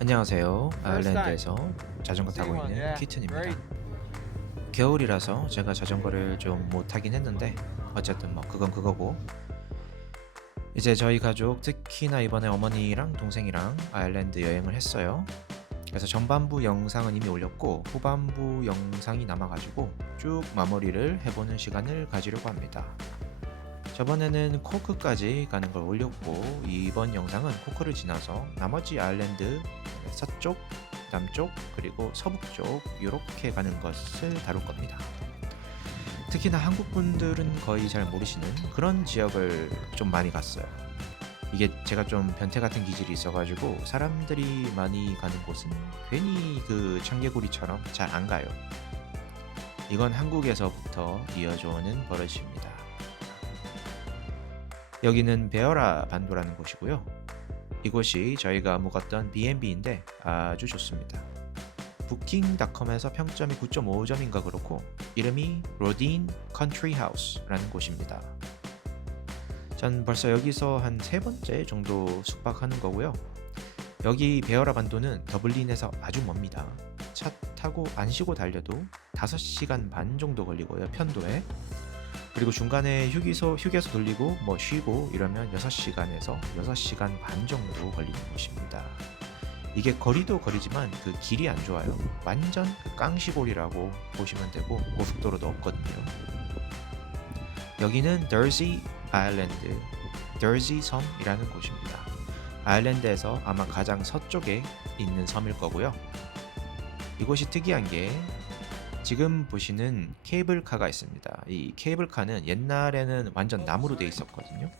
안녕하세요. First time. 아일랜드에서 자전거 타고 Same one, 있는 yeah. 키튼입니다. Great. 겨울이라서 제가 자전거를 좀 못 타긴 했는데 어쨌든 뭐 그건 그거고, 이제 저희 가족 특히나 이번에 어머니랑 동생이랑 아일랜드 여행을 했어요. 그래서 전반부 영상은 이미 올렸고 후반부 영상이 남아가지고 쭉 마무리를 해보는 시간을 가지려고 합니다. 저번에는 코크까지 가는 걸 올렸고 이번 영상은 코크를 지나서 나머지 아일랜드 서쪽, 남쪽, 그리고 서북쪽 이렇게 가는 것을 다룰 겁니다. 특히나 한국 분들은 거의 잘 모르시는 그런 지역을 좀 많이 갔어요. 이게 제가 좀 변태 같은 기질이 있어가지고 사람들이 많이 가는 곳은 괜히 그 청개구리처럼 잘 안 가요. 이건 한국에서부터 이어져 오는 버릇입니다. 여기는 베어라 반도라는 곳이고요. 이곳이 저희가 묵었던 B&B인데 아주 좋습니다. 부킹닷컴에서 평점이 9.5점인가 그렇고 이름이 로딘 컨트리 하우스라는 곳입니다. 전 벌써 여기서 한 3번째 정도 숙박하는 거고요. 여기 베어라 반도는 더블린에서 아주 멉니다. 차 타고 안 쉬고 달려도 5시간 반 정도 걸리고요, 편도에. 그리고 중간에 휴게소 돌리고 뭐 쉬고 이러면 6시간에서 6시간 반 정도 걸리는 곳입니다. 이게 거리도 거리지만 그 길이 안 좋아요. 완전 깡시골이라고 보시면 되고 고속도로도 없거든요. 여기는 더지 아일랜드, 더지 섬이라는 곳입니다. 아일랜드에서 아마 가장 서쪽에 있는 섬일 거고요. 이곳이 특이한 게 지금 보시는 케이블카가 있습니다. 이 케이블카는 옛날에는 완전 나무로 돼 있었거든요.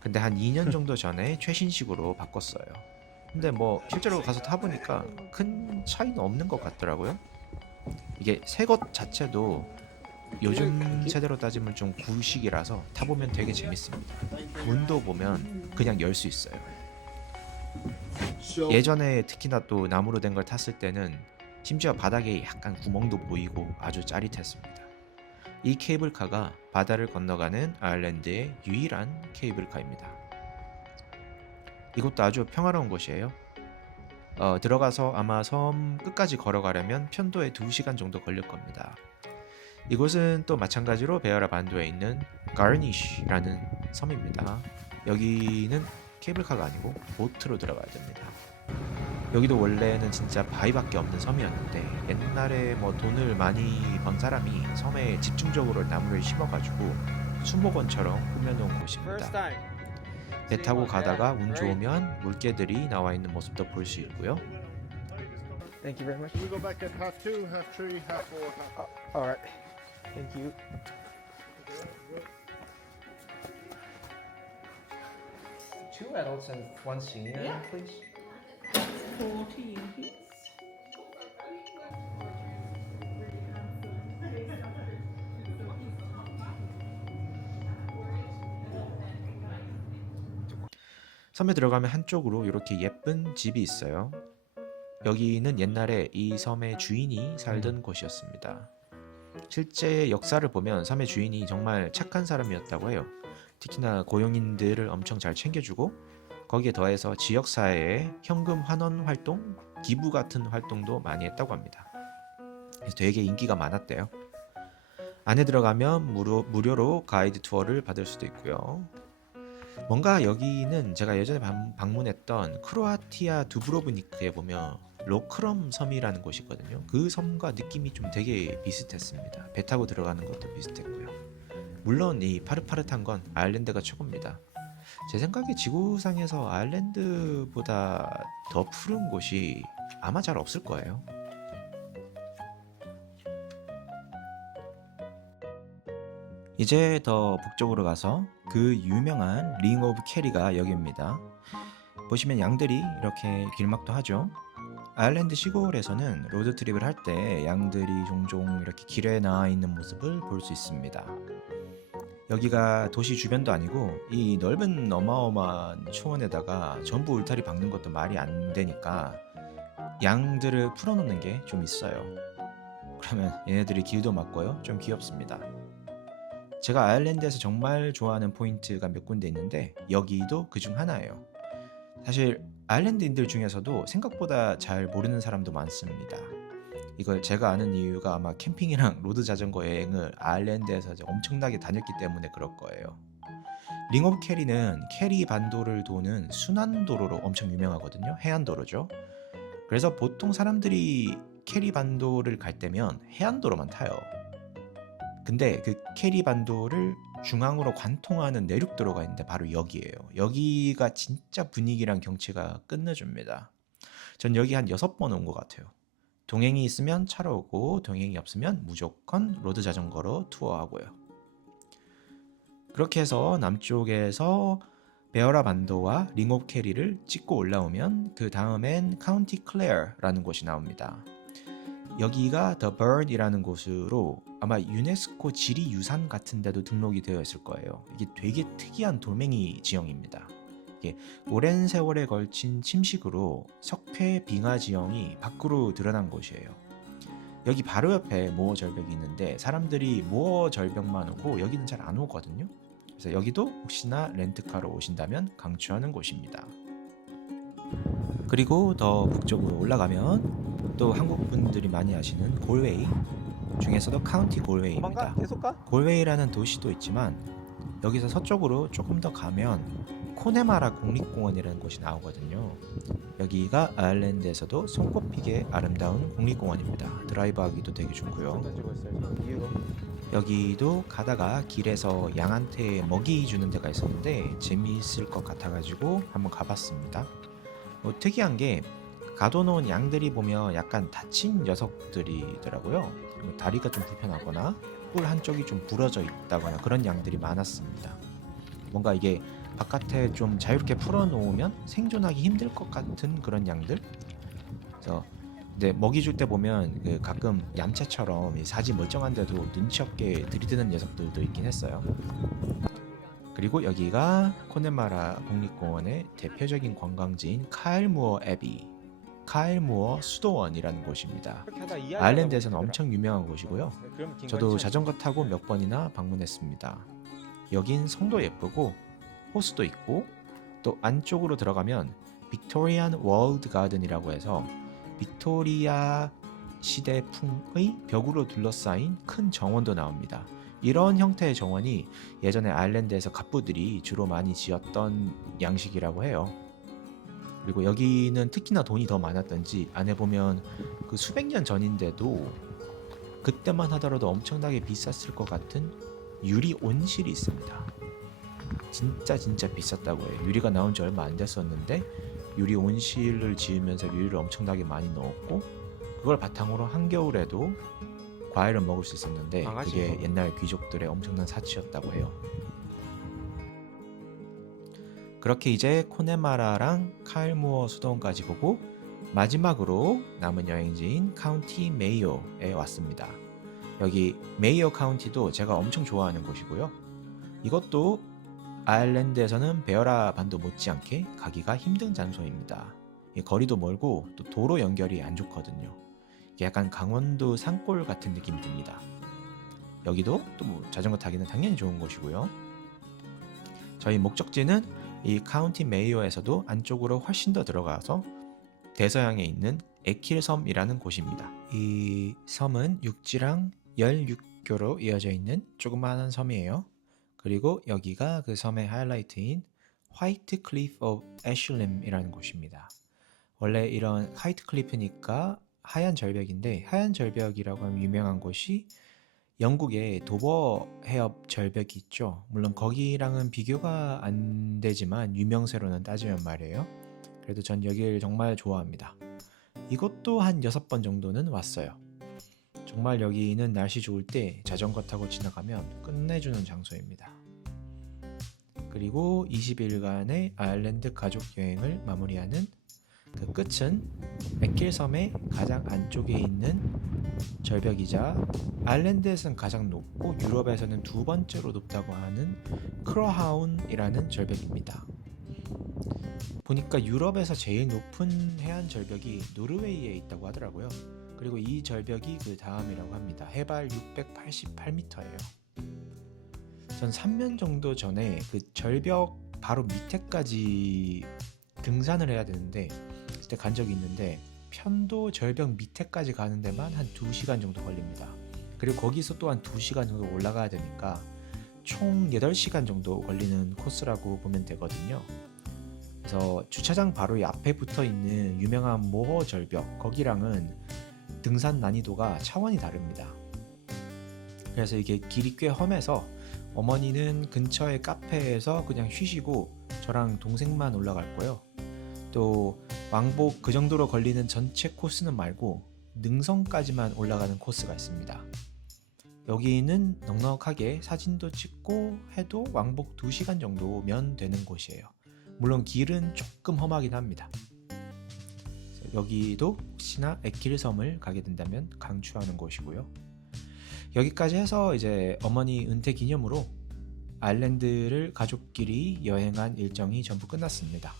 근데 한 2년 정도 전에 최신식으로 바꿨어요. 근데 뭐 실제로 가서 타보니까 큰 차이는 없는 것 같더라고요. 이게 새 것 자체도 요즘 세대로 따지면 좀 구식이라서 타보면 되게 재밌습니다. 문도 보면 그냥 열 수 있어요. 예전에 특히나 또 나무로 된 걸 탔을 때는 심지어 바닥에 약간 구멍도 보이고 아주 짜릿했습니다. 이 케이블카가 바다를 건너가는 아일랜드의 유일한 케이블카입니다. 이곳도 아주 평화로운 곳이에요. 들어가서 아마 섬 끝까지 걸어가려면 편도에 2시간 정도 걸릴 겁니다. 이곳은 또 마찬가지로 베어라 반도에 있는 가르니쉬라는 섬입니다. 여기는 케이블카가 아니고 보트로 들어가야 됩니다. 여기도 원래는 진짜 바위밖에 없는 섬이었는데 옛날에 뭐 돈을 많이 번 사람이 섬에 집중적으로 나무를 심어가지고 수목원처럼 꾸며놓은 First 곳입니다. time. 배 Same 타고 one, 가다가 yeah. 운 Great. 좋으면 물개들이 나와 있는 모습도 볼 수 있고요. Thank you very much. We go back at half two, half three, half four, half five. All right. Thank you. Two adults and one senior, Yeah. please. 14 please. 섬에 들어가면 한쪽으로 이렇게 예쁜 집이 있어요. 여기는 옛날에 이 섬의 주인이 살던 곳이었습니다. 실제 역사를 보면 섬의 주인이 정말 착한 사람이었다고 해요. 특히나 고용인들을 엄청 잘 챙겨주고 거기에 더해서 지역사회에 현금 환원 활동, 기부 같은 활동도 많이 했다고 합니다. 그래서 되게 인기가 많았대요. 안에 들어가면 무료로 가이드 투어를 받을 수도 있고요. 뭔가 여기는 제가 예전에 방문했던 크로아티아 두브로브니크에 보면 로크럼 섬이라는 곳이 있거든요. 그 섬과 느낌이 좀 되게 비슷했습니다. 배 타고 들어가는 것도 비슷했고요. 물론 이 파릇파릇한 건 아일랜드가 최고입니다. 제 생각에 지구상에서 아일랜드보다 더 푸른 곳이 아마 잘 없을 거예요. 이제 더 북쪽으로 가서 그 유명한 링 오브 캐리가 여기입니다. 보시면 양들이 이렇게 길막도 하죠. 아일랜드 시골에서는 로드트립을 할 때 양들이 종종 이렇게 길에 나와 있는 모습을 볼 수 있습니다. 여기가 도시 주변도 아니고 이 넓은 어마어마한 초원에다가 전부 울타리 박는 것도 말이 안 되니까 양들을 풀어놓는 게 좀 있어요. 그러면 얘네들이 길도 막고요. 좀 귀엽습니다. 제가 아일랜드에서 정말 좋아하는 포인트가 몇 군데 있는데 여기도 그중 하나예요. 사실 아일랜드인들 중에서도 생각보다 잘 모르는 사람도 많습니다. 이걸 제가 아는 이유가 아마 캠핑이랑 로드 자전거 여행을 아일랜드에서 엄청나게 다녔기 때문에 그럴 거예요. 링 오브 캐리는 캐리 반도를 도는 순환도로로 엄청 유명하거든요. 해안도로죠. 그래서 보통 사람들이 캐리 반도를 갈 때면 해안도로만 타요. 근데 그 캐리 반도를 중앙으로 관통하는 내륙도로가 있는데 바로 여기예요. 여기가 진짜 분위기랑 경치가 끝내줍니다. 전 여기 한 6번 온 것 같아요. 동행이 있으면 차로 오고 동행이 없으면 무조건 로드 자전거로 투어하고요. 그렇게 해서 남쪽에서 베어라 반도와 링 오브 캐리를 찍고 올라오면 그 다음엔 카운티 클레어라는 곳이 나옵니다. 여기가 The Bird이라는 곳으로 아마 유네스코 지리유산 같은 데도 등록이 되어 있을 거예요. 이게 되게 특이한 돌멩이 지형입니다. 이게 오랜 세월에 걸친 침식으로 석회 빙하 지형이 밖으로 드러난 곳이에요. 여기 바로 옆에 모어 절벽이 있는데 사람들이 모어 절벽만 오고 여기는 잘 안 오거든요. 그래서 여기도 혹시나 렌트카로 오신다면 강추하는 곳입니다. 그리고 더 북쪽으로 올라가면 또 한국 분들이 많이 아시는 골웨이 중에서도 카운티 골웨이입니다. 계속 가? 골웨이라는 도시도 있지만 여기서 서쪽으로 조금 더 가면 코네마라 국립공원이라는 곳이 나오거든요. 여기가 아일랜드에서도 손꼽히게 아름다운 국립공원입니다. 드라이브하기도 되게 좋고요. 던지고 있어요. 이유로. 여기도 가다가 길에서 양한테 먹이 주는 데가 있었는데 재미있을 것 같아가지고 한번 가봤습니다. 특이한 게 가둬놓은 양들이 보면 약간 다친 녀석들이더라고요. 다리가 좀 불편하거나 뿔 한쪽이 좀 부러져 있다거나 그런 양들이 많았습니다. 뭔가 이게 바깥에 좀 자유롭게 풀어놓으면 생존하기 힘들 것 같은 그런 양들. 그래서 근데 먹이 줄 때 보면 그 가끔 얌체처럼 사지 멀쩡한데도 눈치 없게 들이드는 녀석들도 있긴 했어요. 그리고 여기가 코네마라 국립공원의 대표적인 관광지인 카일무어 애비, 카일무어 수도원이라는 곳입니다. 아일랜드에서는 엄청 유명한 곳이고요. 저도 자전거 타고 몇 번이나 방문했습니다. 여긴 성도 예쁘고 호수도 있고 또 안쪽으로 들어가면 빅토리안 월드 가든이라고 해서 빅토리아 시대풍의 벽으로 둘러싸인 큰 정원도 나옵니다. 이런 형태의 정원이 예전에 아일랜드에서 갑부들이 주로 많이 지었던 양식이라고 해요. 그리고 여기는 특히나 돈이 더 많았던지 안에 보면 그 수백 년 전인데도 그때만 하더라도 엄청나게 비쌌을 것 같은 유리 온실이 있습니다. 진짜 비쌌다고 해요. 유리가 나온 지 얼마 안 됐었는데 유리 온실을 지으면서 유리를 엄청나게 많이 넣었고 그걸 바탕으로 한겨울에도 과일을 먹을 수 있었는데 그게 옛날 귀족들의 엄청난 사치였다고 해요. 그렇게 이제 코네마라랑 카일무어 수도원까지 보고 마지막으로 남은 여행지인 카운티 메이오에 왔습니다. 여기 메이오 카운티도 제가 엄청 좋아하는 곳이고요. 이것도 아일랜드에서는 베어라 반도 못지않게 가기가 힘든 장소입니다. 거리도 멀고 또 도로 연결이 안 좋거든요. 약간 강원도 산골 같은 느낌이 듭니다. 여기도 또 자전거 타기는 당연히 좋은 곳이고요. 저희 목적지는 이 카운티 메이어에서도 안쪽으로 훨씬 더 들어가서 대서양에 있는 에킬섬이라는 곳입니다. 이 섬은 육지랑 16교로 이어져 있는 조그마한 섬이에요. 그리고 여기가 그 섬의 하이라이트인 화이트 클리프 오브 애슐림이라는 곳입니다. 원래 이런 화이트 클리프니까 하얀 절벽인데 하얀 절벽이라고 하면 유명한 곳이 영국의 도버 해협 절벽이 있죠. 물론 거기랑은 비교가 안 되지만 유명세로는 따지면 말이에요. 그래도 전 여기를 정말 좋아합니다. 이것도 한 6번 정도는 왔어요. 정말 여기는 날씨 좋을 때 자전거 타고 지나가면 끝내주는 장소입니다. 그리고 20일간의 아일랜드 가족 여행을 마무리하는 그 끝은 에킬섬의 가장 안쪽에 있는 절벽이자 아일랜드에서는 가장 높고 유럽에서는 두 번째로 높다고 하는 크로하운이라는 절벽입니다. 보니까 유럽에서 제일 높은 해안 절벽이 노르웨이에 있다고 하더라고요. 그리고 이 절벽이 그 다음이라고 합니다. 해발 688m예요. 전 3년 정도 전에 그 절벽 바로 밑에까지 그 등산을 해야 되는데 그때 간 적이 있는데 편도 절벽 밑에까지 가는 데만 한 2시간 정도 걸립니다. 그리고 거기서 또 한 2시간 정도 올라가야 되니까 총 8시간 정도 걸리는 코스라고 보면 되거든요. 그래서 주차장 바로 앞에 붙어 있는 유명한 모호 절벽 거기랑은 등산 난이도가 차원이 다릅니다. 그래서 이게 길이 꽤 험해서 어머니는 근처의 카페에서 그냥 쉬시고 저랑 동생만 올라갈 거예요. 또 왕복 그 정도로 걸리는 전체 코스는 말고 능선까지만 올라가는 코스가 있습니다. 여기는 넉넉하게 사진도 찍고 해도 왕복 2시간 정도면 되는 곳이에요. 물론 길은 조금 험하긴 합니다. 여기도 혹시나 에킬섬을 가게 된다면 강추하는 곳이고요. 여기까지 해서 이제 어머니 은퇴 기념으로 아일랜드를 가족끼리 여행한 일정이 전부 끝났습니다.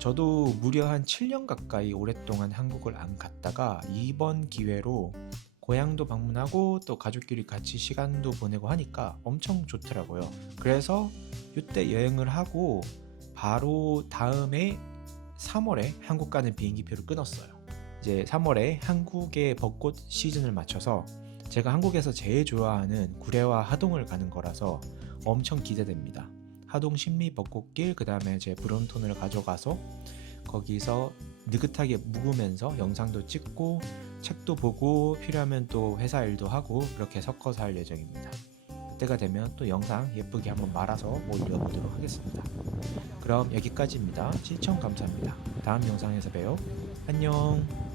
저도 무려 한 7년 가까이 오랫동안 한국을 안 갔다가 이번 기회로 고향도 방문하고 또 가족끼리 같이 시간도 보내고 하니까 엄청 좋더라고요. 그래서 이때 여행을 하고 바로 다음에 3월에 한국 가는 비행기표를 끊었어요. 이제 3월에 한국의 벚꽃 시즌을 맞춰서 제가 한국에서 제일 좋아하는 구례와 하동을 가는 거라서 엄청 기대됩니다. 하동 신미 벚꽃길, 그 다음에 제 브론톤을 가져가서 거기서 느긋하게 묵으면서 영상도 찍고 책도 보고 필요하면 또 회사 일도 하고 그렇게 섞어서 할 예정입니다. 그때가 되면 또 영상 예쁘게 한번 말아서 올려보도록 하겠습니다. 그럼 여기까지입니다. 시청 감사합니다. 다음 영상에서 봬요. 안녕.